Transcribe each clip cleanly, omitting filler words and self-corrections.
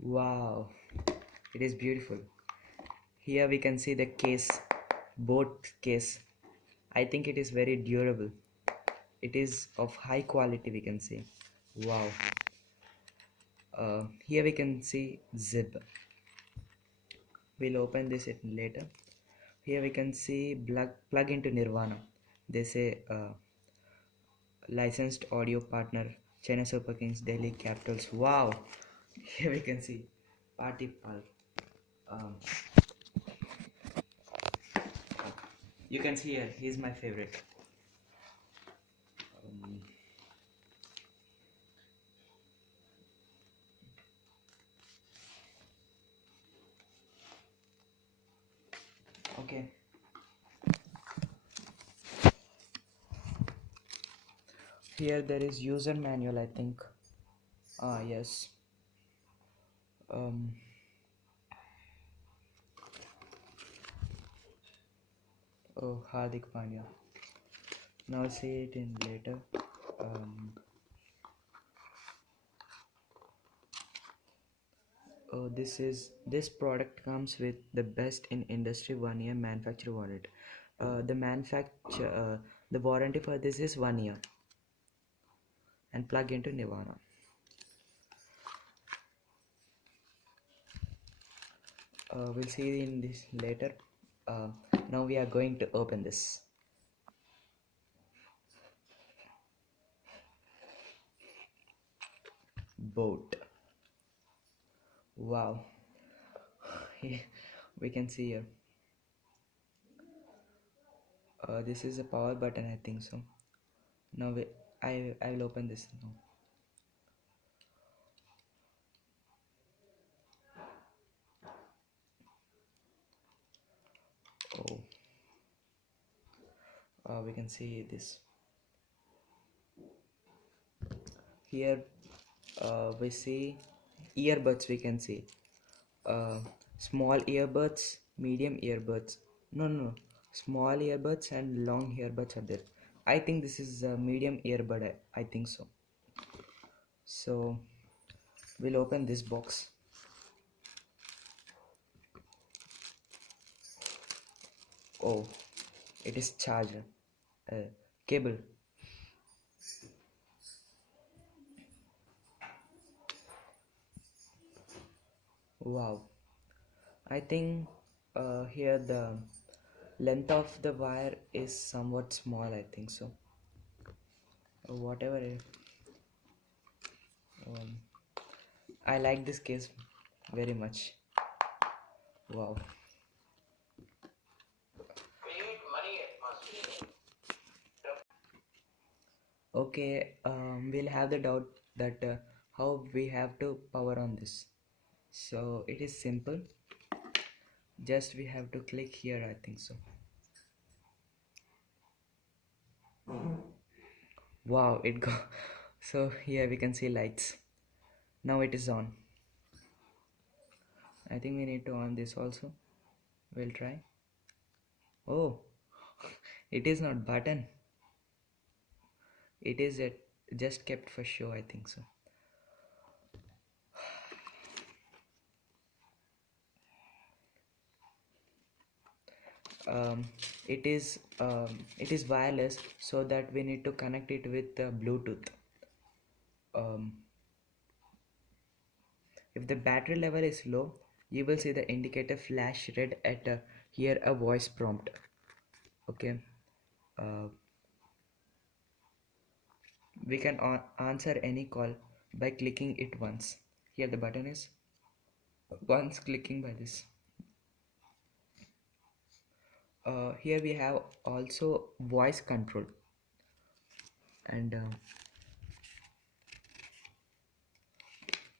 Wow, it is beautiful. Here we can see the case, boat case. I think it is very durable. It is of high quality, we can say. Wow. Here we can see zip. We'll open this it later. Here we can see plug into Nirvana. They say licensed audio partner Chennai Super Kings, Delhi Capitals. Wow. Here we can see Party Pal. Um, you can see here, he's my favorite. Um, okay. Here there is user manual, I think. Ah, yes. Um, oh, Hardik Pandya. Now see it in later. Um, oh, this product comes with the best in industry 1 year manufacturer warranty. The warranty for this is 1 year. And plug into Nirvana. We'll see in this later. Uh, Now we are going to open this. Boat. Wow. We can see here. This is a power button, I think so. Now I will open this now. Oh, we can see this here. We see earbuds. We can see uh, small earbuds, medium earbuds. No. Small earbuds and long earbuds are there. I think this is a medium earbud. I think so. So we'll open this box. Oh, it is charger, cable. Wow. I think here the length of the wire is somewhat small, I think so. Whatever um, I like this case very much. Wow. Okay, we'll have the doubt that how we have to power on this. So it is simple. Just we have to click here, I think so. Wow, it go. So here we can see lights. Now it is on. I think we need to on this also. We'll try. Oh, it is not button. It is just kept for show, I think so. Um, it is wireless, so that we need to connect it with Bluetooth. Um, if the battery level is low, you will see the indicator flash red at here a voice prompt. Okay. Uh, we can answer any call by clicking it once. Here the button is once clicking by this. Here we have also voice control, and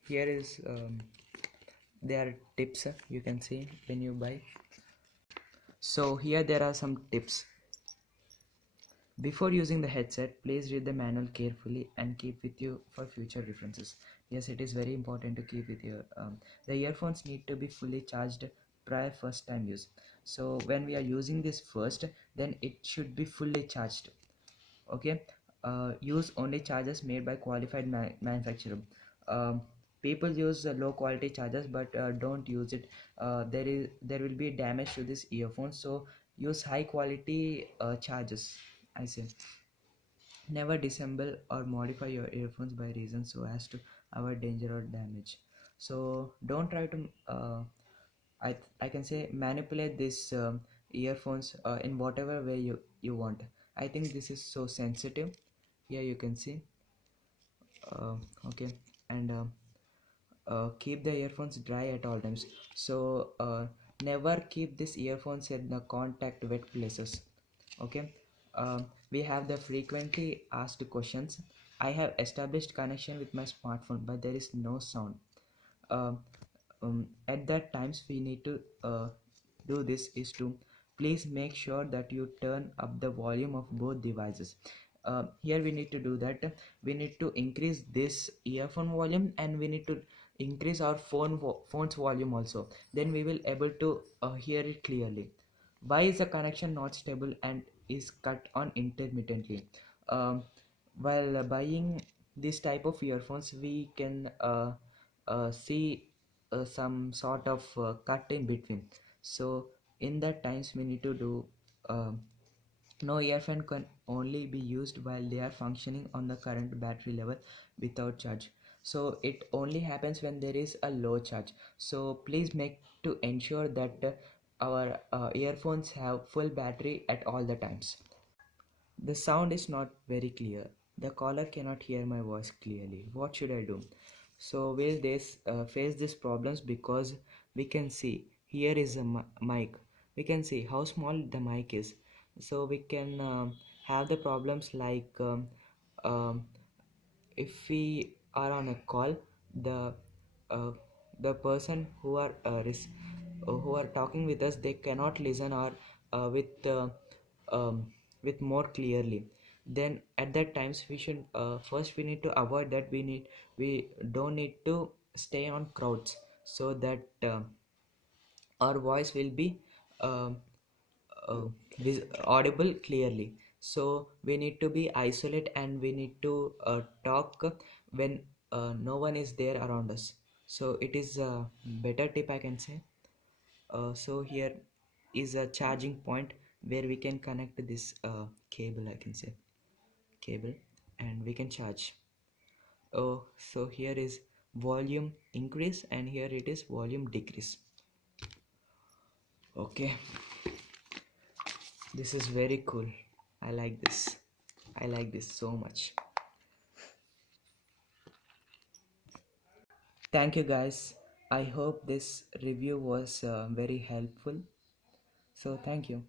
here is there are tips you can see when you buy. So here there are some tips. Before using the headset, please read the manual carefully and keep with you for future references. Yes, it is very important to keep with you. The earphones need to be fully charged prior first time use. So when we are using this first, then it should be fully charged. Okay. Use only chargers made by qualified manufacturer. Um, People use low quality chargers, but don't use it. There will be damage to this earphone, so use high quality chargers, I say. Never disassemble or modify your earphones by reason so as to avoid danger or damage. So don't try to I can say manipulate these earphones in whatever way you want. I think this is so sensitive. Here you can see. uh, okay. And keep the earphones dry at all times. So never keep these earphones in the contact wet places. Okay. We have the frequently asked questions. I have established connection with my smartphone, but there is no sound. um, at that times we need to do this is to please make sure that you turn up the volume of both devices. Here we need to do that. We need to increase this earphone volume, and we need to increase our phone's volume also. Then we will able to hear it clearly. Why is the connection not stable and is cut on intermittently? um, while buying this type of earphones, we can see some sort of cut in between. So in that times we need to do um no earphone can only be used while they are functioning on the current battery level without charge. So it only happens when there is a low charge. So please make to ensure that our earphones have full battery at all the times. The sound is not very clear. The caller cannot hear my voice clearly. What should I do? So will this face these problems because we can see here is a mic. We can see how small the mic is. So we can have the problems like um, if we are on a call, the uh, the person who are talking with us, they cannot listen or um, with more clearly. Then at that times we should first we need to avoid that. We don't need to stay on crowds, so that our voice will be um uh, audible clearly. So we need to be isolate, and we need to talk when no one is there around us. So it is a better tip, I can say. So here is a charging point where we can connect this cable, I can say, cable, and we can charge. Oh, so here is volume increase, and here it is volume decrease. Okay, this is very cool. I like this. I like this so much. Thank you guys. I hope this review was very helpful. So thank you.